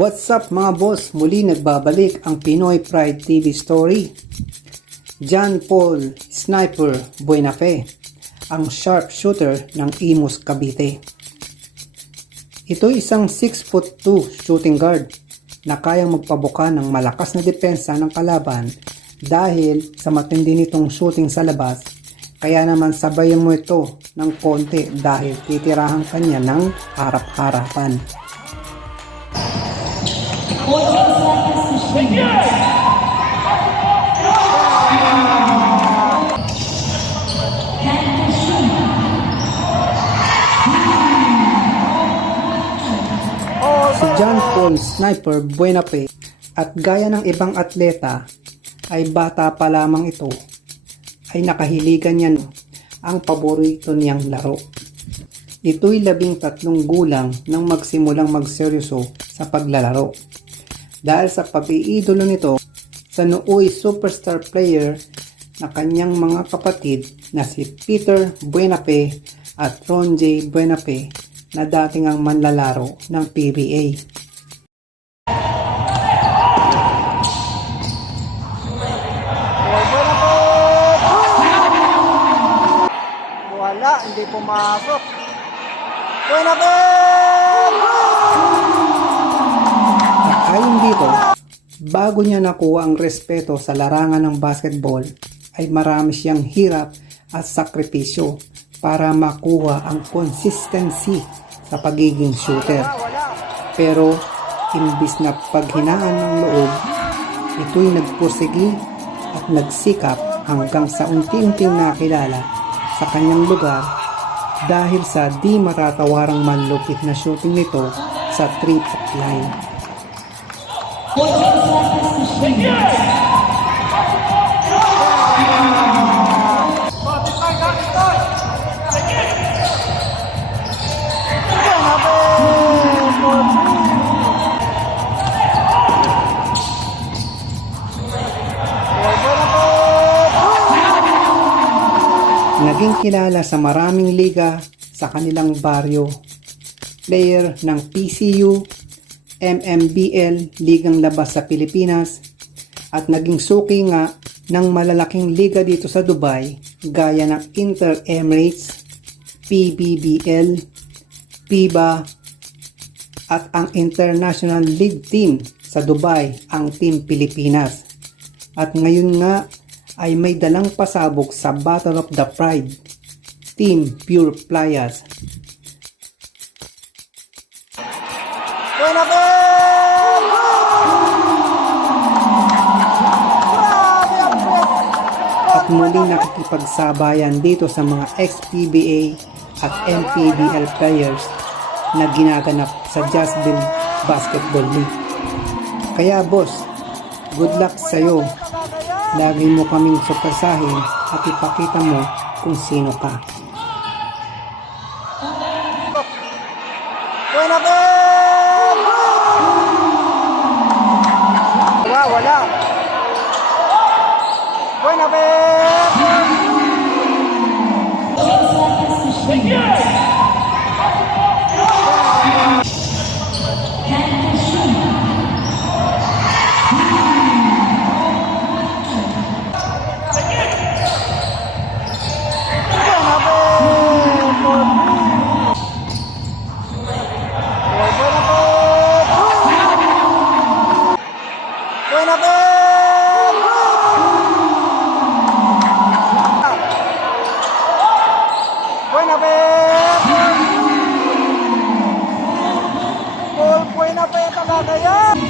What's up mga boss? Muli nagbabalik ang Pinoy Pride TV story. John Paul Sniper Buenafe, ang sharpshooter ng Imus Cavite. Ito isang 6'2" shooting guard na kayang magpabuka ng malakas na depensa ng kalaban dahil sa matindi nitong shooting sa labas. Kaya naman sabayan mo ito ng konti dahil titirahan kanya ng harap-harapan. Si John Paul Sniper Buenafe at gaya ng ibang atleta ay bata pa lamang ito ay nakahiligan niya ang paborito niyang laro. Ito'y 13 gulang nang magsimulang magseryoso sa paglalaro. Dahil sa pag-iidolo nito sa nooy superstar player na kanyang mga kapatid na si Peter Buenafe at Ron J. Buenafe na dating ang manlalaro ng PBA. Wala, hindi pumasok. Buenafe! Ayon dito, bago niya nakuha ang respeto sa larangan ng basketball, ay marami siyang hirap at sakripisyo para makuha ang consistency sa pagiging shooter. Pero, imbis na paghinaan ng loob, ito'y nagpursigi at nagsikap hanggang sa unti-unting nakilala sa kanyang lugar dahil sa di matatawarang manlupit na shooting nito sa 3-point line. Naging kilala sa maraming liga sa kanilang baryo. Player ng PCU, MMBL, ligang labas sa Pilipinas, at naging suki nga ng malalaking liga dito sa Dubai gaya ng Inter Emirates, PBBL, FIBA, at ang International League Team sa Dubai, ang Team Pilipinas. At ngayon nga ay may dalang pasabog sa Battle of the Pride, Team Pure Playas. Buenafe! At muling nakikipagsabayan dito sa mga ex-PBA at MPBL players na ginaganap sa Jasville Basketball League. Kaya boss, good luck sa'yo. Lagi mo kaming suportahin at ipakita mo kung sino ka. Buenafe! Wala. Buenafe! Buenafe talaga yan!